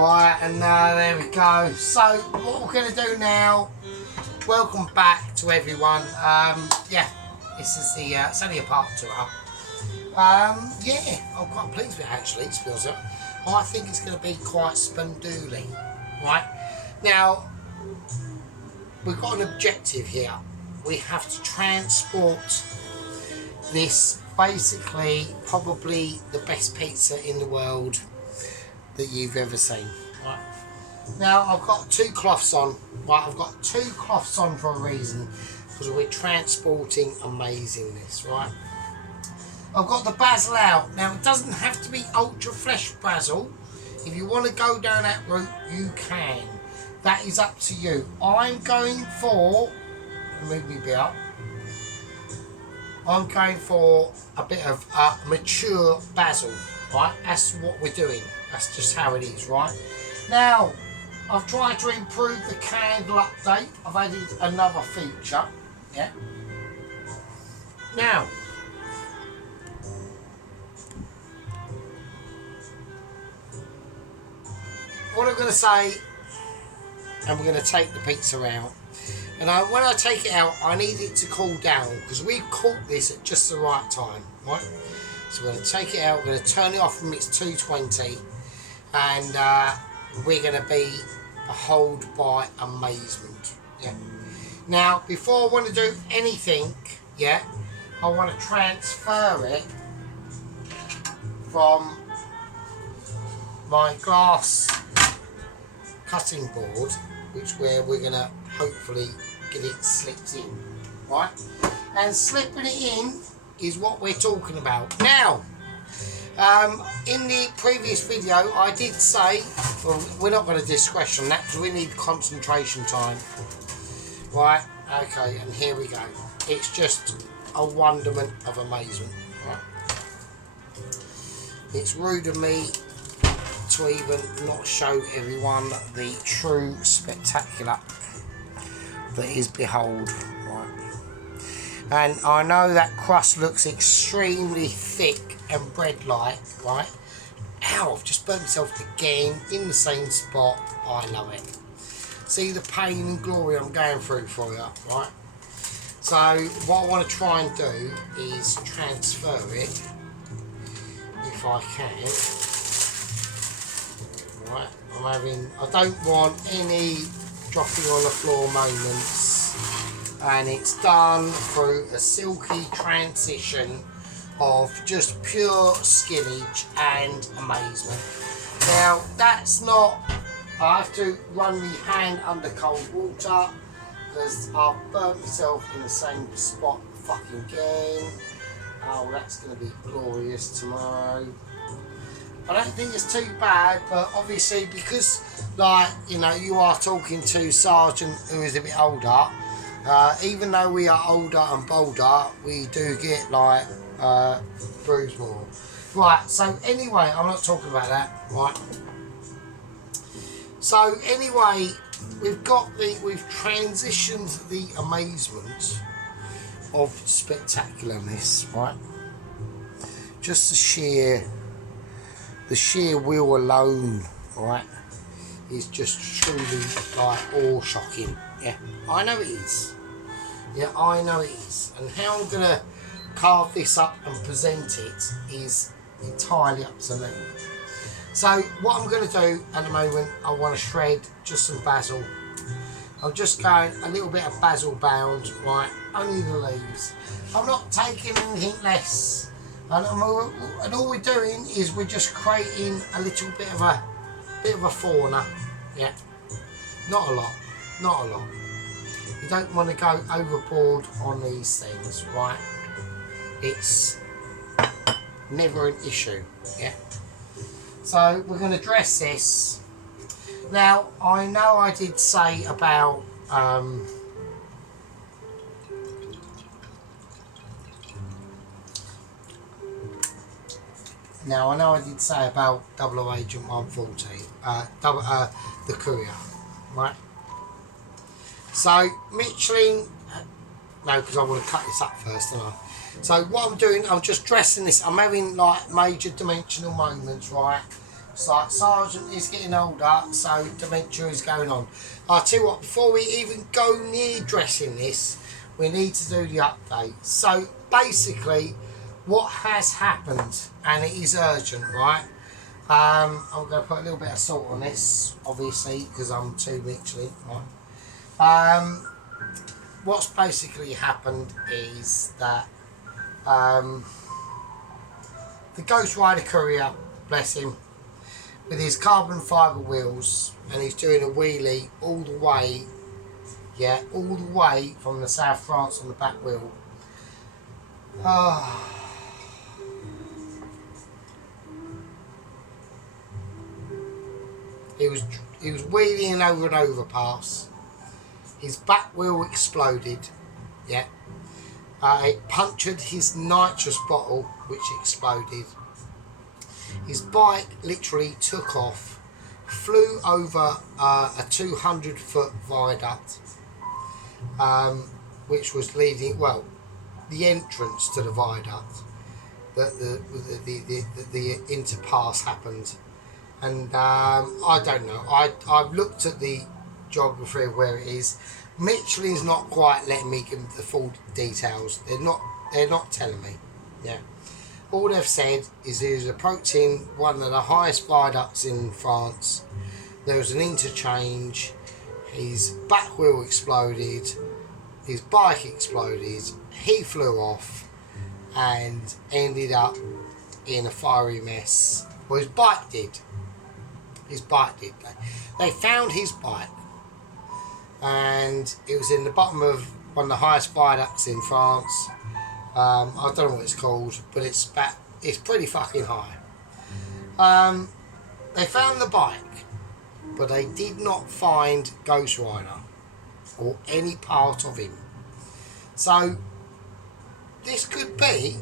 Right, and there we go. So what we're going to do now, welcome back to everyone. Yeah, this is the, it's only a part two. Yeah, I'm quite pleased with it actually, to be honest. I think it's going to be quite spindooly. Right, now, we've got an objective here. We have to transport this, basically, probably the best pizza in the world that you've ever seen. Right. Now I've got two cloths on. Right, I've got two cloths on for a reason, because we're transporting amazingness. Right. I've got the basil out. Now it doesn't have to be ultra fresh basil. If you want to go down that route, you can. That is up to you. I'm going for, move me a bit up. I'm going for a bit of mature basil. Right, that's what we're doing. That's just how it is, right? Now, I've tried to improve the candle update. I've added another feature, yeah? Now, what I'm going to say, and we're going to take the pizza out. And when I take it out, I need it to cool down, because we've caught this at just the right time, right? So we're going to take it out, we're going to turn it off from its 220, and we're going to be beholden by amazement. Yeah. Now, before I want to do anything, yeah, I want to transfer it from my glass cutting board, which we're going to hopefully get it slipped in, right? And slipping it in is what we're talking about. Now, in the previous video, I did say, well, we're not going to discuss on that because we need concentration time. Right, okay, and here we go. It's just a wonderment of amazement. Right? It's rude of me to even not show everyone the true spectacular that is behold. Right. And I know that crust looks extremely thick and bread-like, right? Ow, I've just burnt myself again in the same spot. I love it. See the pain and glory I'm going through for you, right? So what I want to try and do is transfer it, if I can. Right, I don't want any dropping on the floor moments. And it's done through a silky transition of just pure skinnage and amazement. Now that's not, I have to run my hand under cold water because I've burnt myself in the same spot fucking again. Oh, that's going to be glorious tomorrow. I don't think it's too bad, but obviously because, like, you know, you are talking to Sergeant who is a bit older, even though we are older and bolder, we do get, like, bruised more. Right, so anyway, I'm not talking about that, right? So anyway, we've transitioned the amazement of spectacularness, right? Just the sheer wheel alone, right, is just truly, like, awe-shocking. Yeah, I know it is. Yeah, I know it is. And how I'm going to carve this up and present it is entirely up to me. So what I'm going to do at the moment, I want to shred just some basil. I'm just going a little bit of basil bound, right, only the leaves. I'm not taking anything less. And all we're doing is we're just creating a little bit of a fauna, yeah. Not a lot, not a lot. You don't want to go overboard on these things, right? It's never an issue, yeah. So we're going to dress this. Now I know I did say about Now I know I did say about 00 Agent 140, the courier, right? So Michelin, no, because I want to cut this up first, don't I? So what I'm doing, I'm just dressing this. I'm having like major dimensional moments, right? looks like Sergeant is getting older, so dementia is going on. I'll tell you what, before we even go near dressing this, we need to do the update. So basically, what has happened, and it is urgent, right? I'm going to put a little bit of salt on this, obviously, because I'm too Michelin, right? What's basically happened is that the Ghost Rider courier, bless him, with his carbon fibre wheels, and he's doing a wheelie all the way, yeah, all the way from the South of France on the back wheel. He was wheeling over an overpass. His back wheel exploded, yeah. It punctured his nitrous bottle, which exploded. His bike literally took off, flew over a 200-foot viaduct, which was leading, well, the entrance to the viaduct. The interpass happened, and I don't know. I've looked at the geography of where it is. Michelin's not quite letting me give the full details. They're not telling me. Yeah. All they've said is he was approaching one of the highest viaducts in France. There was an interchange. His back wheel exploded. His bike exploded. He flew off and ended up in a fiery mess. Well, his bike did. His bike did. They found his bike, and it was in the bottom of one of the highest viaducts in France. I don't know what it's called, but it's pretty fucking high. They found the bike, but they did not find Ghost Rider or any part of him. So this could be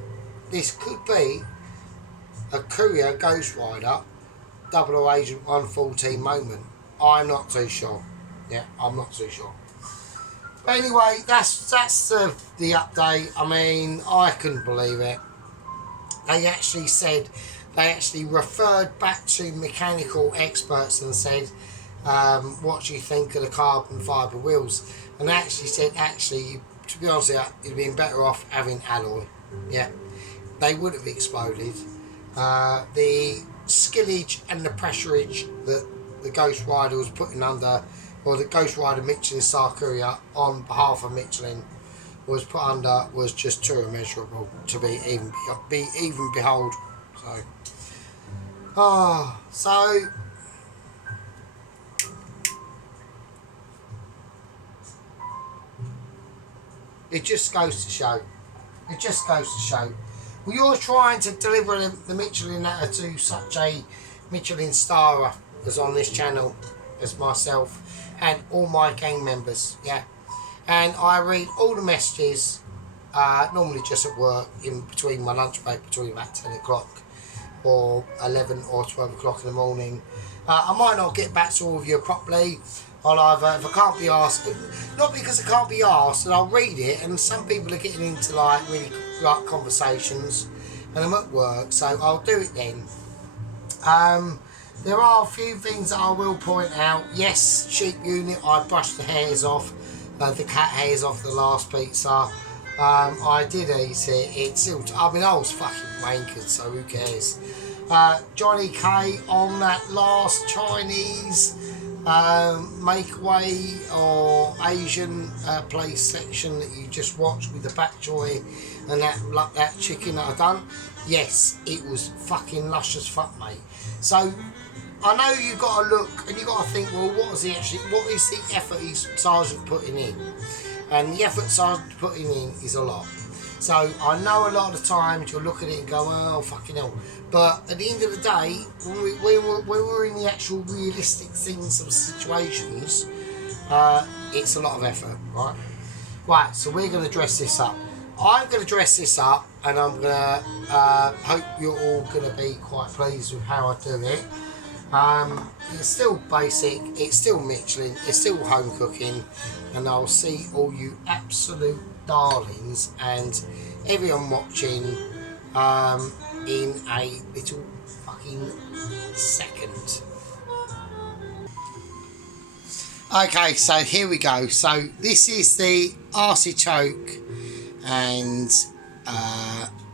a courier Ghost Rider 00 Agent 114 moment. I'm not too sure. Yeah, I'm not too sure. But anyway, that's the update. I mean, I couldn't believe it. They actually referred back to mechanical experts and said, what do you think of the carbon fibre wheels? And they actually said, to be honest with you, you'd been better off having alloy. Yeah, they would have exploded. The skillage and the pressurage that the Ghost Rider was putting under, or the Ghost Rider Michelin Star Courier on behalf of Michelin was put under, was just too immeasurable to be even behold. So it just goes to show. It just goes to show. Well, you're trying to deliver the Michelin letter to such a Michelin starer as on this channel as myself and all my gang members, yeah. And I read all the messages, normally just at work, in between my lunch break, between about 10 o'clock or 11 or 12 o'clock in the morning. I might not get back to all of you properly. I'll either, if I can't be asked, not because I can't be asked, and I'll read it, and some people are getting into like really like conversations, and I'm at work, so I'll do it then. There are a few things that I will point out. Yes, sheep unit, I brushed the hairs off, the cat hairs off the last pizza. I did eat it. It's still, I mean, I was fucking wankered, so who cares? Johnny K on that last Chinese makeaway or Asian place section that you just watched with the bak choy and that chicken that I done. Yes, it was fucking lush as fuck, mate. So I know you got to look and you got to think, well, what is the effort Sergeant putting in? And the effort Sergeant putting in is a lot. So I know a lot of the times you'll look at it and go, oh, fucking hell. But at the end of the day, when we're in the actual realistic things of situations, it's a lot of effort, right? Right, so we're going to dress this up. I'm going to dress this up, and I'm going to hope you're all going to be quite pleased with how I do it. It's still basic, it's still Michelin, it's still home cooking, and I'll see all you absolute darlings and everyone watching in a little fucking second. Okay, so here we go. So this is the artichoke and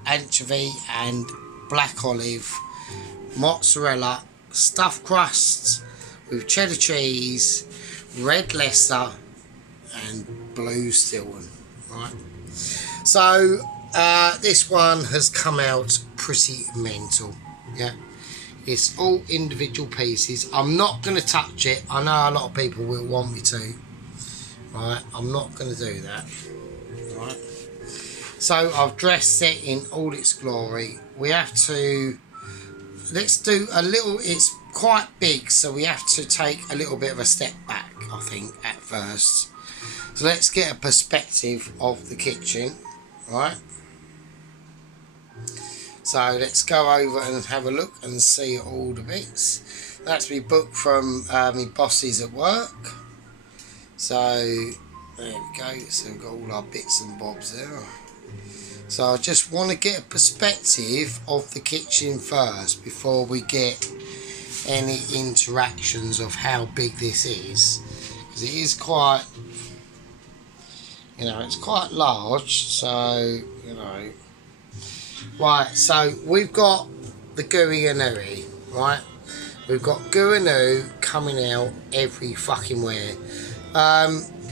anchovy and black olive mozzarella stuffed crusts with cheddar cheese, red Leicester and blue Stilton. Right. So this one has come out pretty mental. Yeah. It's all individual pieces. I'm not going to touch it. I know a lot of people will want me to. Right, I'm not going to do that. Right. So I've dressed it in all its glory. We have to, let's do a little, it's quite big, so we have to take a little bit of a step back, I think, at first. So let's get a perspective of the kitchen, right? So let's go over and have a look and see all the bits. That's me booked from my bosses at work. So there we go. So we've got all our bits and bobs there. So I just want to get a perspective of the kitchen first before we get any interactions of how big this is. Because it is quite, you know, it's quite large. So, you know. Right, so we've got the gooey and ooey, right? We've got Guanu coming out every fucking where.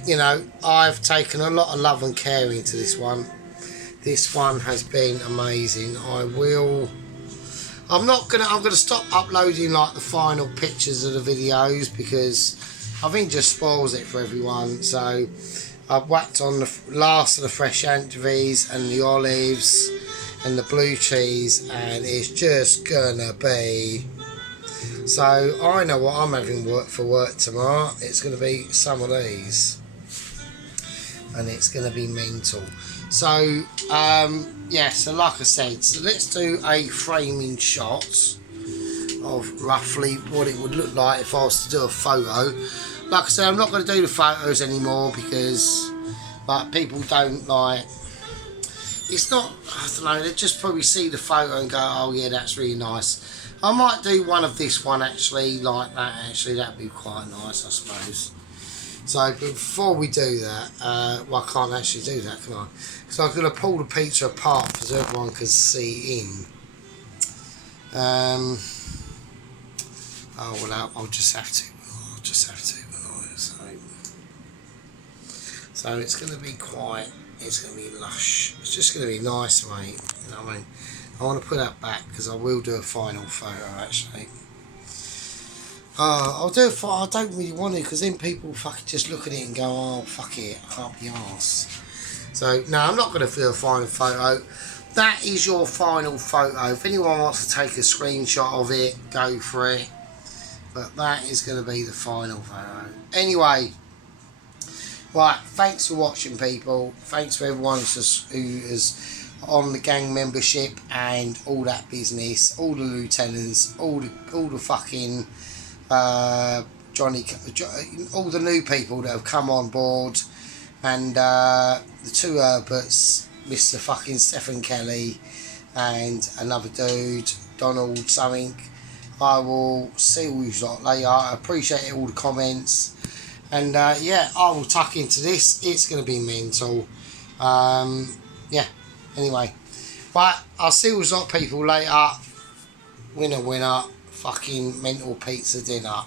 You know, I've taken a lot of love and care into this one. This one has been amazing. I'm gonna stop uploading like the final pictures of the videos because I think it just spoils it for everyone. So I've whacked on the last of the fresh anchovies and the olives and the blue cheese, and it's just gonna be, so I know what I'm having for work tomorrow. It's gonna be some of these and it's gonna be mental. So yeah, so like I said, so let's do a framing shot of roughly what it would look like if I was to do a photo. Like I said, I'm not going to do the photos anymore because like people don't like, it's not, I don't know, they just probably see the photo and go, oh yeah, that's really nice. I might do one of this one actually, like that actually, that'd be quite nice I suppose. So before we do that, well I can't actually do that, can I? So I'm going to pull the pizza apart so everyone can see in. Oh well, I'll just have to, so it's going to be quite, it's going to be lush. It's just going to be nice, mate. You know what I mean? I want to put that back because I will do a final photo actually. I'll do it for, I don't really want to because then people fucking just look at it and go, oh fuck it, I can't be arsed. So no, I'm not going to do a final photo. That is your final photo. If anyone wants to take a screenshot of it, go for it. But that is going to be the final photo. Anyway, right, thanks for watching people. Thanks for everyone who is on the gang membership and all that business. All the lieutenants, all the fucking Johnny, all the new people that have come on board, and the two Herberts, Mr. fucking Stephen Kelly and another dude, Donald something. I will see all you lot later. I appreciate all the comments, and yeah, I will tuck into this. It's going to be mental. Yeah, anyway, but I'll see all you lot people later. Winner, fucking mental pizza dinner.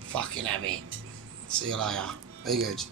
Fucking have it. See you later. Be good.